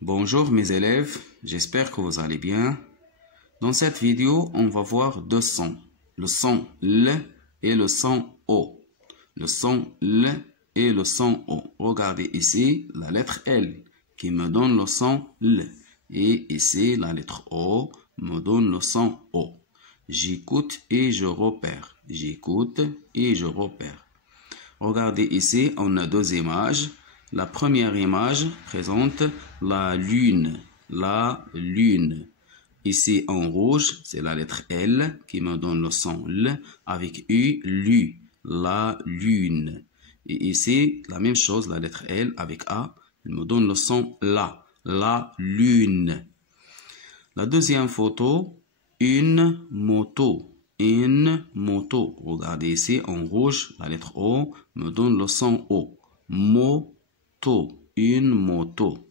Bonjour mes élèves, j'espère que vous allez bien. Dans cette vidéo, on va voir deux sons. Le son L et le son O. Le son L et le son O. Regardez ici la lettre L qui me donne le son L. Et ici la lettre O me donne le son O. J'écoute et je repère. J'écoute et je repère. Regardez ici, on a deux images. La première image présente la lune. La lune. Ici en rouge, c'est la lettre L qui me donne le son L avec U, lu. La lune. Et ici, la même chose, la lettre L avec A, elle me donne le son La. La lune. La deuxième photo, une moto. Une moto. Regardez ici en rouge, la lettre O me donne le son O. Moto. Une moto.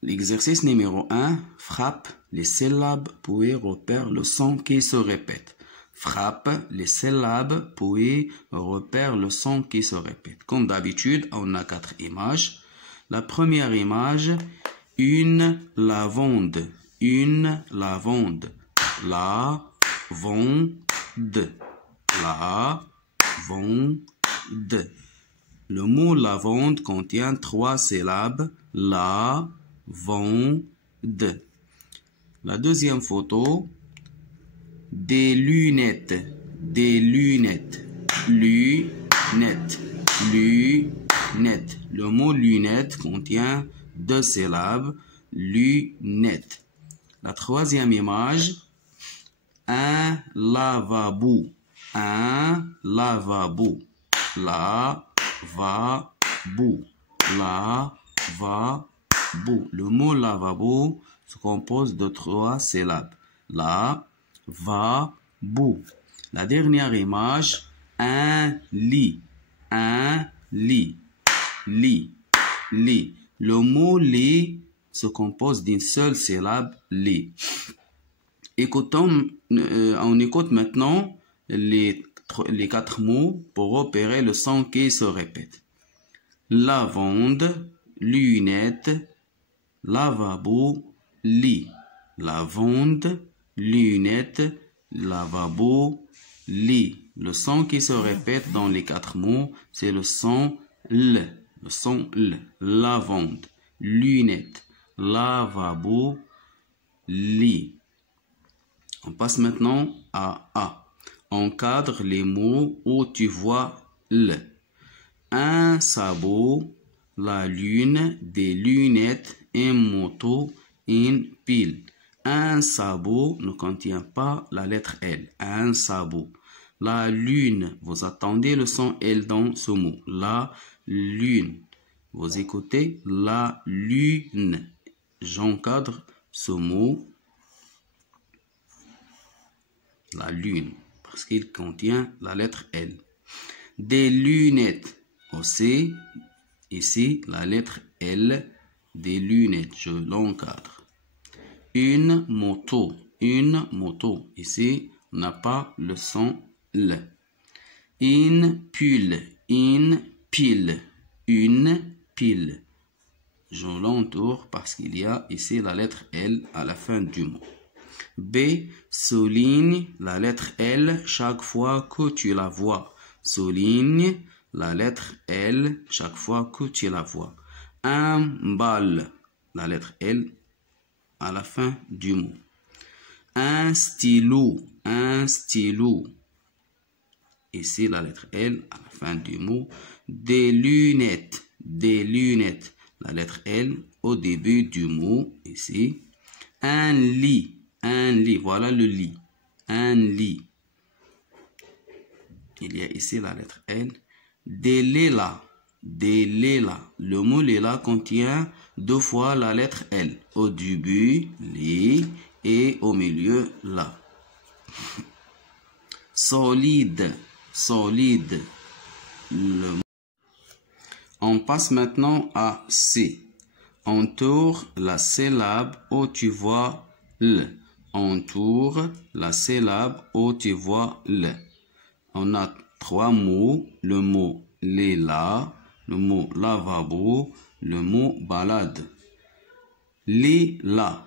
L'exercice numéro 1, frappe les syllabes puis repère le son qui se répète. Frappe les syllabes puis repère le son qui se répète. Comme d'habitude, on a 4 images. La première image, une lavande. Une lavande. La vende. La vende. Le mot lavande contient 3 syllabes. La vende. La deuxième photo, des lunettes. Des lunettes. Lunettes. Lunettes. Le mot lunettes contient 2 syllabes. Lunettes. La troisième image, un lavabo. Un lavabo. Lavabo. Lavabo. Le mot lavabo se compose de 3 syllabes. Lavabo. La dernière image, un lit. Un lit. Lit. Lit. Le mot lit se compose d'une seule syllabe, lit. On écoute maintenant les 4 mots pour repérer le son qui se répète. Lavande, lunettes, lavabo, lit. Lavande, lunettes, lavabo, lit. Le son qui se répète dans les 4 mots, c'est le son L. Le son L. Lavande, lunettes, lavabo, lit. On passe maintenant à A. Encadre les mots où tu vois L. Un sabot, la lune, des lunettes, une moto, une pile. Un sabot ne contient pas la lettre L. Un sabot. La lune, vous attendez le son L dans ce mot. La lune. Vous écoutez la lune. J'encadre ce mot. La lune. Parce qu'il contient la lettre L. Des lunettes. Aussi, ici, la lettre L. Des lunettes. Je l'encadre. Une moto. Une moto. Ici, on n'a pas le son L. Une pile. Une pile. Une pile. Je l'entoure parce qu'il y a ici la lettre L à la fin du mot. B. Souligne la lettre L chaque fois que tu la vois. Souligne la lettre L chaque fois que tu la vois. Un bal. La lettre L à la fin du mot. Un stylo. Un stylo. Ici la lettre L à la fin du mot. Des lunettes. Des lunettes. La lettre L au début du mot. Ici. Un lit. Un lit. Voilà le lit. Un lit. Il y a ici la lettre L. Des lilas. Des lilas. Le mot lilas contient 2 fois la lettre L. Au début, li, et au milieu, la. Solide. Solide. On passe maintenant à C. Entoure la syllabe où tu vois L. Entoure la syllabe où tu vois L. On a 3 mots. Le mot lilas, le mot lavabo, le mot balade. Lila,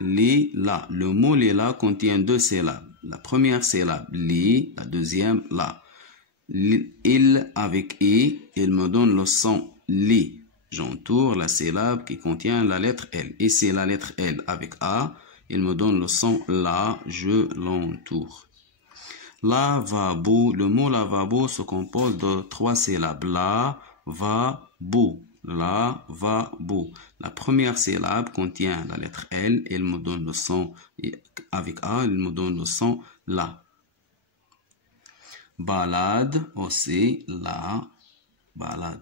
lila. Le mot lila contient deux syllabes. La première syllabe li, la deuxième la. Il avec i, il me donne le son li. J'entoure la syllabe qui contient la lettre L. Et c'est la lettre L avec a, il me donne le son la, je l'entoure. Lavabo, le mot lavabo se compose de trois syllabes. La, va, bo. Lavabo. La première syllabe contient la lettre L, il me donne le son, avec a, il me donne le son la. Balade, aussi, la balade.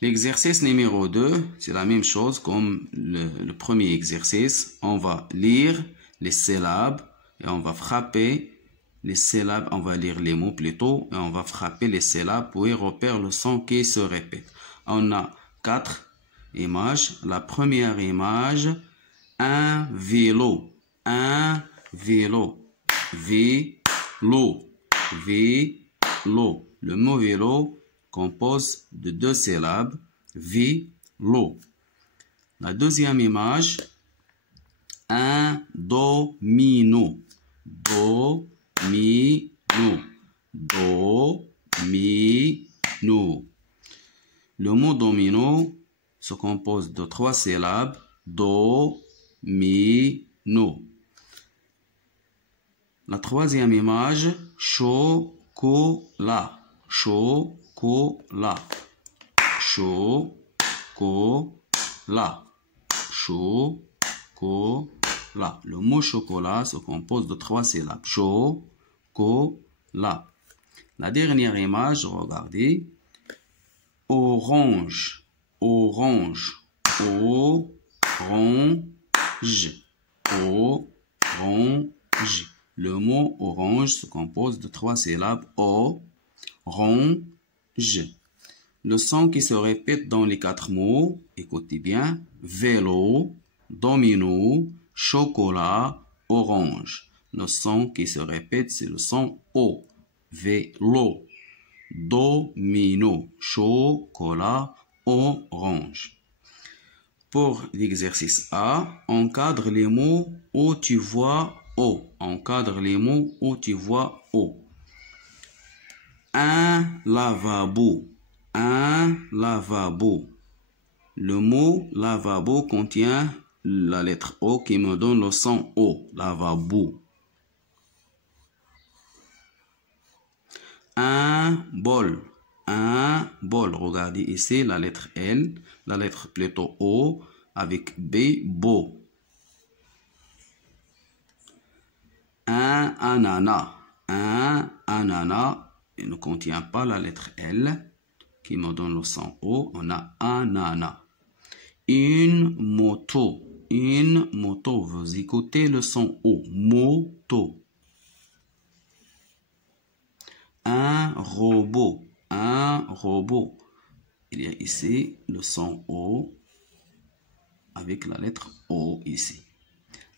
L'exercice numéro 2, c'est la même chose comme le premier exercice. On va lire les syllabes et on va frapper les syllabes, on va lire les mots plutôt, et on va frapper les syllabes pour y repérer le son qui se répète. On a 4 images. La première image, un vélo, un vélo, vélo, vélo. Le mot vélo compose de deux syllabes, vélo. La deuxième image, un domino, domino, domino. Le mot domino se compose de trois syllabes, domino. La troisième image, chocolat, chocolat, chocolat, chocolat. Le mot chocolat se compose de trois syllabes, chocolat. La dernière image, regardez, orange, orange, orange, orange. Le mot orange se compose de trois syllabes, orange. Le son qui se répète dans les quatre mots, écoutez bien, vélo, domino, chocolat, orange. Le son qui se répète, c'est le son O. Vélo, domino, chocolat, orange. Pour l'exercice A, encadre les mots où tu vois O. Encadre les mots où tu vois O. Un lavabo, un lavabo. Le mot lavabo contient la lettre O qui me donne le son O. Lavabo. Un bol, un bol. Regardez ici la lettre L, la lettre plutôt O avec B, beau. Un ananas, un ananas. Il ne contient pas la lettre L qui me donne le son O. On a ananas. Une moto, une moto. Vous écoutez le son O. Moto. Un robot, un robot. Il y a ici le son O avec la lettre O ici.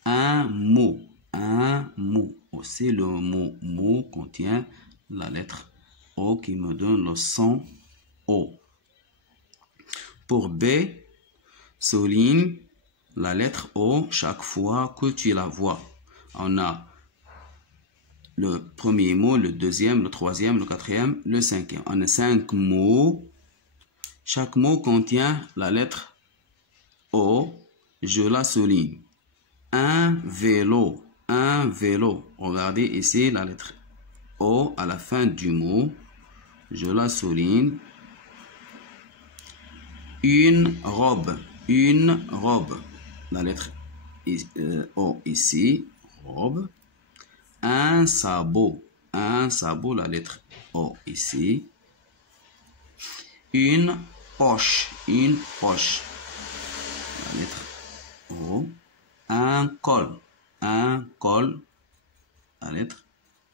Un mot, un mot. Aussi le mot mot contient la lettre O qui me donne le son O. Pour B, souligne la lettre O chaque fois que tu la vois. On a le premier mot, le deuxième, le troisième, le quatrième, le cinquième. On a 5 mots. Chaque mot contient la lettre O. Je la souligne. Un vélo, un vélo. Regardez ici la lettre O à la fin du mot. Je la souligne. Une robe, une robe. La lettre O ici, robe. Un sabot, la lettre O ici. Une poche, la lettre O. Un col, la lettre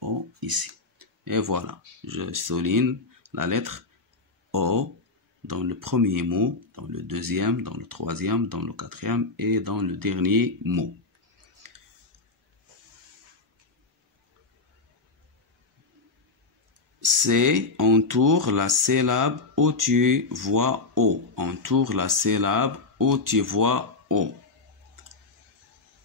O ici. Et voilà, je souligne la lettre O dans le premier mot, dans le deuxième, dans le troisième, dans le quatrième et dans le dernier mot. C'est entoure la syllabe où tu vois O. Entoure la syllabe où tu vois O.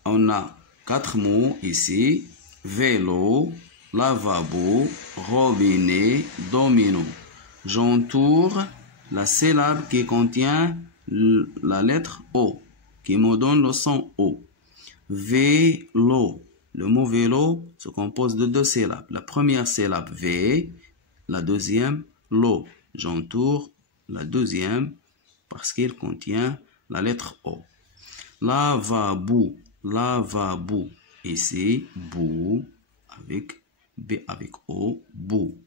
On a 4 mots ici. Vélo, lavabo, robinet, domino. J'entoure la syllabe qui contient la lettre O, qui me donne le son O. Vélo. Le mot vélo se compose de 2 syllabes. La première syllabe V, la deuxième lo. J'entoure la deuxième parce qu'il contient la lettre O. Lavabo, lavabo. Ici, bou avec B avec O, bou.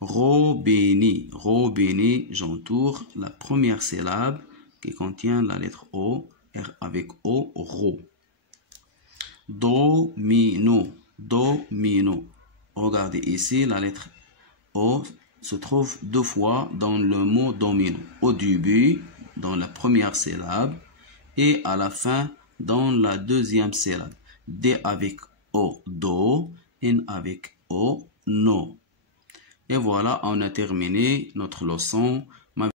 Robinet, robinet, j'entoure la première syllabe qui contient la lettre O, R avec O, ro. Domino, domino. Regardez ici, la lettre O se trouve 2 fois dans le mot domino. Au début, dans la première syllabe, et à la fin, dans la deuxième syllabe. D avec O, do, N avec O, no. Et voilà, on a terminé notre leçon.